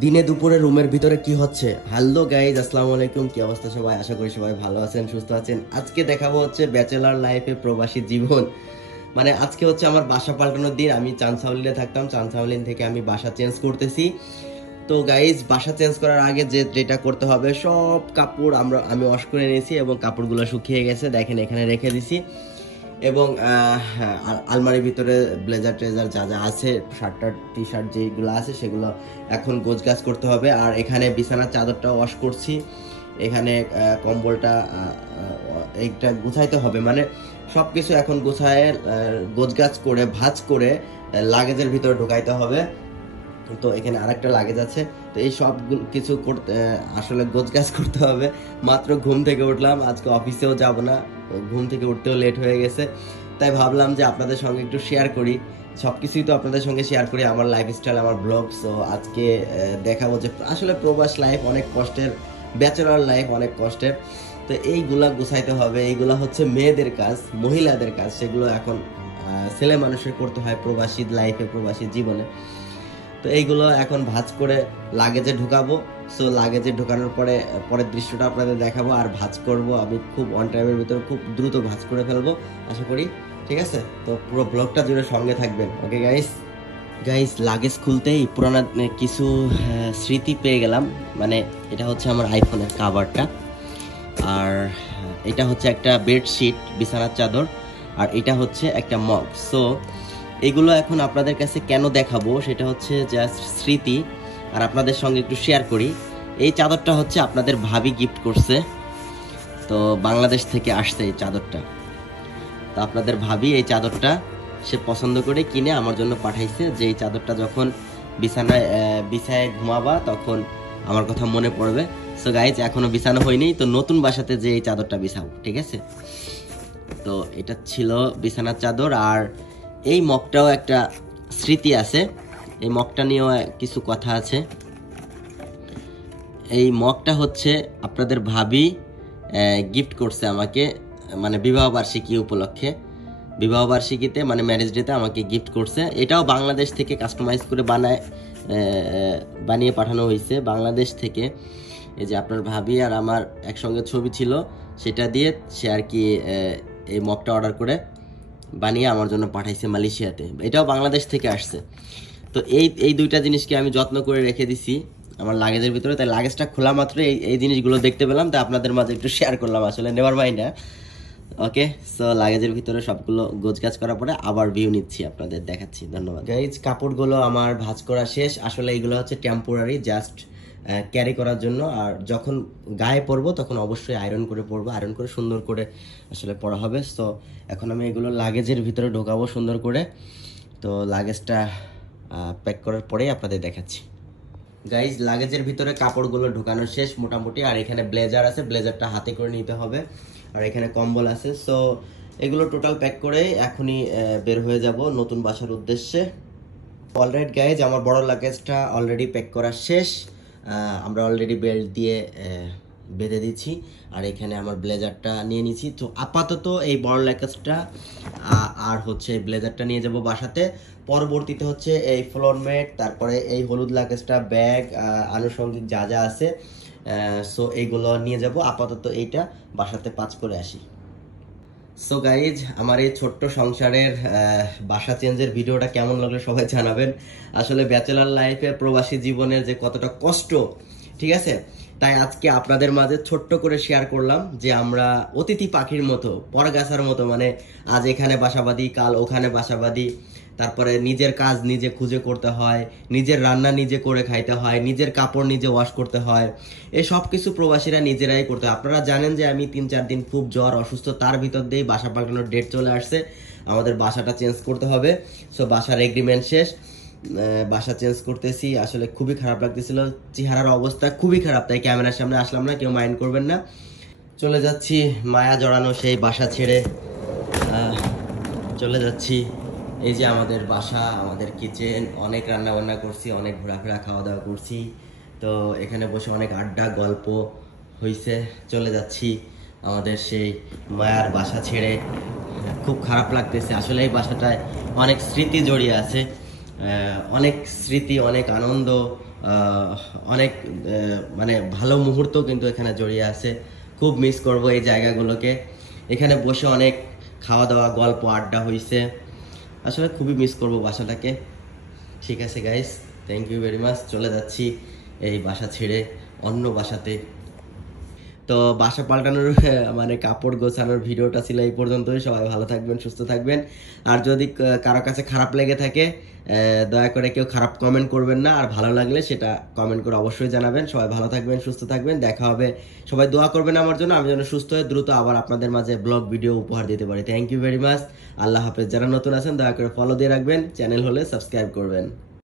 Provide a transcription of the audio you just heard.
দিনে দুপুরে রুমের ভিতরে কি হচ্ছে? হ্যালো গাইজ, আসসালামু আলাইকুম। কি অবস্থা সবাই? আশা করি সবাই ভালো আছেন, সুস্থ আছেন। আজকে দেখাবো হচ্ছে ব্যাচেলার লাইফে প্রবাসী জীবন। মানে আজকে হচ্ছে আমার বাসা পাল্টানোর দিন। আমি চানসাউলিনে থাকতাম, চানসাউলিন থেকে আমি বাসা চেঞ্জ করতেছি। তো গাইজ, বাসা চেঞ্জ করার আগে যেটা করতে হবে, সব কাপড় আমি ওয়াশ করে নিয়েছি এবং কাপড়গুলো শুকিয়ে গেছে, দেখেন এখানে রেখে দিছি। এবং আলমারির ভিতরে ব্লেজার ট্রেজার যা যা আছে, শার্ট টি শার্ট যেগুলো আছে সেগুলো এখন গোছগাছ করতে হবে। আর এখানে বিছানার চাদরটা ওয়াশ করছি, এখানে কম্বলটা এইটা গুছাইতে হবে। মানে সব কিছু এখন গুছায় গোছগাছ করে ভাঁজ করে লাগেজের ভিতরে ঢুকাইতে হবে। তো এখানে আরেকটা লাগেজ আছে। তো এই সব কিছু করতে আসলে গোছগাছ করতে হবে। মাত্র ঘুম থেকে উঠলাম, আজকে অফিসেও যাব না, ঘুম থেকে উঠতেও লেট হয়ে গেছে। তাই ভাবলাম যে আপনাদের সঙ্গে একটু শেয়ার করি, সব কিছুই তো আপনাদের সঙ্গে শেয়ার করি, আমার লাইফস্টাইল, আমার ব্লগ। সো আজকে দেখাবো যে আসলে প্রবাস লাইফ অনেক কষ্টের, ব্যাচেলর লাইফ অনেক কষ্টের। তো এইগুলা গুছাইতে হবে, এইগুলা হচ্ছে মেয়েদের কাজ, মহিলাদের কাজ। সেগুলো এখন ছেলে মানুষের করতে হয় প্রবাসী লাইফে, প্রবাসী জীবনে। তো এইগুলো এখন ভাঁজ করে লাগেজে ঢুকাবো। সো লাগেজে ঢোকানোর পরে পরের দৃশ্যটা আপনাদের দেখাবো আর ভাঁজ করব আমি খুব অন টাইমের ভিতরে, খুব দ্রুত ভাঁজ করে ফেলবো আশা করি। ঠিক আছে, তো পুরো ব্লগটা জুড়ে সঙ্গে থাকবেন। ওকে গাইস, লাগেজ খুলতেই পুরানা কিছু স্মৃতি পেয়ে গেলাম। মানে এটা হচ্ছে আমার আইফোনের কাভারটা, আর এটা হচ্ছে একটা বেডশিট, বিছানার চাদর, আর এটা হচ্ছে একটা মগ। সো এগুলো এখন আপনাদের কাছে কেন দেখাবো সেটা হচ্ছে জাস্ট স্মৃতি, আর আপনাদের সঙ্গে একটু শেয়ার করি। এই চাদরটা হচ্ছে আপনাদের ভাবি গিফট করছে, তো বাংলাদেশ থেকে আসছে এই চাদরটা। তো আপনাদের ভাবি এই চাদরটা সে পছন্দ করে কিনে আমার জন্য পাঠাইছে, যে এই চাদরটা যখন বিছায় ঘুমাবা তখন আমার কথা মনে পড়বে। সো গাইজ, এখনো বিছানো হয়নি, তো নতুন বাসাতে যে এই চাদরটা বিছাবো। ঠিক আছে, তো এটা ছিল বিছানার চাদর। আর এই মগটাও একটা স্মৃতি আছে, এই মগটা নিয়েও কিছু কথা আছে। এই মগটা হচ্ছে আপনাদের ভাবি গিফট করছে আমাকে, মানে বিবাহবার্ষিকী উপলক্ষে, বিবাহবার্ষিকীতে মানে ম্যারেজ ডেতে আমাকে গিফট করছে। এটাও বাংলাদেশ থেকে কাস্টমাইজ করে বানিয়ে পাঠানো হয়েছে বাংলাদেশ থেকে। এই যে আপনার ভাবি আর আমার একসঙ্গে ছবি ছিল, সেটা দিয়ে সে আর কি এই মগটা অর্ডার করে বানিয়ে আমার জন্য পাঠাইছে মালয়েশিয়াতে। এটাও বাংলাদেশ থেকে আসছে। তো এই দুইটা জিনিসকে আমি যত্ন করে রেখে দিছি আমার লাগেজের ভিতরে। তাই লাগেজটা খোলা মাত্র এই জিনিসগুলো দেখতে পেলাম, তাই আপনাদের মাঝে একটু শেয়ার করলাম। আসলে নেভার মাইন্ড। ওকে, সো লাগেজের ভিতরে সবগুলো গোছগাছ করার পরে আবার ভিউ নিচ্ছি, আপনাদের দেখাচ্ছি। ধন্যবাদ গাইজ। কাপড়গুলো আমার ভাঁজ করা শেষ। আসলে এগুলো হচ্ছে টেম্পোরারি, জাস্ট ক্যারি করার জন্য। আর যখন গায়ে পরবো তখন অবশ্যই আয়রন করে পরবো, আয়রন করে সুন্দর করে আসলে পরা হবে। সো এখন আমি এগুলো লাগেজের ভিতরে ঢোকাবো সুন্দর করে। তো লাগেজটা প্যাক করার পরেই আপনাদের দেখাচ্ছি। গাইজ, লাগেজের ভিতরে কাপড়গুলো ঢোকানো শেষ মোটামুটি। আর এখানে ব্লেজার আছে, ব্লেজারটা হাতে করে নিতে হবে। আর এখানে কম্বল আছে। সো এগুলো টোটাল প্যাক করে এখনই বের হয়ে যাব নতুন বাসার উদ্দেশ্যে। অলরাইট গাইজ, আমার বড় লাগেজটা অলরেডি প্যাক করা শেষ। আমরা অলরেডি বেল্ট দিয়ে বেঁধে দিচ্ছি। আর এখানে আমার ব্লেজারটা নিয়ে নিচ্ছি। তো আপাতত এই বড় লাগেজটা আর হচ্ছে ব্লেজারটা নিয়ে যাব বাসাতে। পরবর্তীতে হচ্ছে এই ফ্লোর ম্যাট, তারপরে এই হলুদ লাগেজটা, ব্যাগ, আনুষঙ্গিক যা যা আছে, সো এইগুলো নিয়ে যাব। আপাতত এইটা বাসাতে পাঁচ করে আসি। সো গাইজ, আমার এই ছোট্ট সংসারের বাসা চেঞ্জের ভিডিওটা কেমন লাগলো সবাই জানাবেন। আসলে ব্যাচেলার লাইফে প্রবাসী জীবনের যে কতটা কষ্ট, ঠিক আছে, তাই আজকে আপনাদের মাঝে ছোট্ট করে শেয়ার করলাম যে আমরা অতিথি পাখির মতো, পরগাছার মতো, মানে আজ এখানে বাসাবাদী, কাল ওখানে বাসাবাদী। তারপরে নিজের কাজ নিজে খুঁজে করতে হয়, নিজের রান্না নিজে করে খাইতে হয়, নিজের কাপড় নিজে ওয়াশ করতে হয়। এই সব কিছু প্রবাসীরা নিজেরাই করতে হয়। আপনারা জানেন যে আমি 3-4 দিন খুব জ্বর অসুস্থ, তার ভিতর দিয়েই বাসা পাল্টানোর ডেট চলে আসছে, আমাদের বাসাটা চেঞ্জ করতে হবে। সো বাসার এগ্রিমেন্ট শেষ, বাসা চেঞ্জ করতেছি। আসলে খুবই খারাপ লাগতেছিল, চেহারার অবস্থা খুবই খারাপ, তাই ক্যামেরার সামনে আসলাম না, কেউ মাইন্ড করবেন না। চলে যাচ্ছি মায়া জড়ানো সেই বাসা ছেড়ে, চলে যাচ্ছি। এই যে আমাদের বাসা, আমাদের কিচেন, অনেক রান্না বান্না করছি, অনেক ঘোরাফেরা খাওয়া দাওয়া করছি। তো এখানে বসে অনেক আড্ডা গল্প হয়েছে। চলে যাচ্ছি আমাদের সেই মায়ার বাসা ছেড়ে। খুব খারাপ লাগতেছে। আসলে এই বাসাটায় অনেক স্মৃতি জড়িয়ে আছে, অনেক স্মৃতি, অনেক আনন্দ, অনেক মানে ভালো মুহূর্ত কিন্তু এখানে জড়িয়ে আছে। খুব মিস করব এই জায়গাগুলোকে। এখানে বসে অনেক খাওয়া দাওয়া, গল্প, আড্ডা হয়েছে। আসলে খুবই মিস করব বাসাটাকে। ঠিক আছে guys, thank you very much. চলে যাচ্ছি এই বাসা ছেড়ে অন্য বাসাতে। তো বাসা পাল্টানোর মানে কাপড় গোছানোর ভিডিওটা ছিল এই পর্যন্তই। সবাই ভালো থাকবেন, সুস্থ থাকবেন। আর যদি কারো কাছে খারাপ লেগে থাকে, দয়া করে কেউ খারাপ কমেন্ট করবেন না। আর ভালো লাগলে সেটা কমেন্ট করে অবশ্যই জানাবেন। সবাই ভালো থাকবেন, সুস্থ থাকবেন। দেখা হবে। সবাই দোয়া করবেন আমার জন্য, আমি যেন সুস্থ হয়ে দ্রুত আবার আপনাদের মাঝে ব্লগ ভিডিও উপহার দিতে পারি। Thank you very much. আল্লাহ হাফেজ। যারা নতুন আছেন দয়া করে ফলো দিয়ে রাখবেন, চ্যানেল হলে সাবস্ক্রাইব করবেন।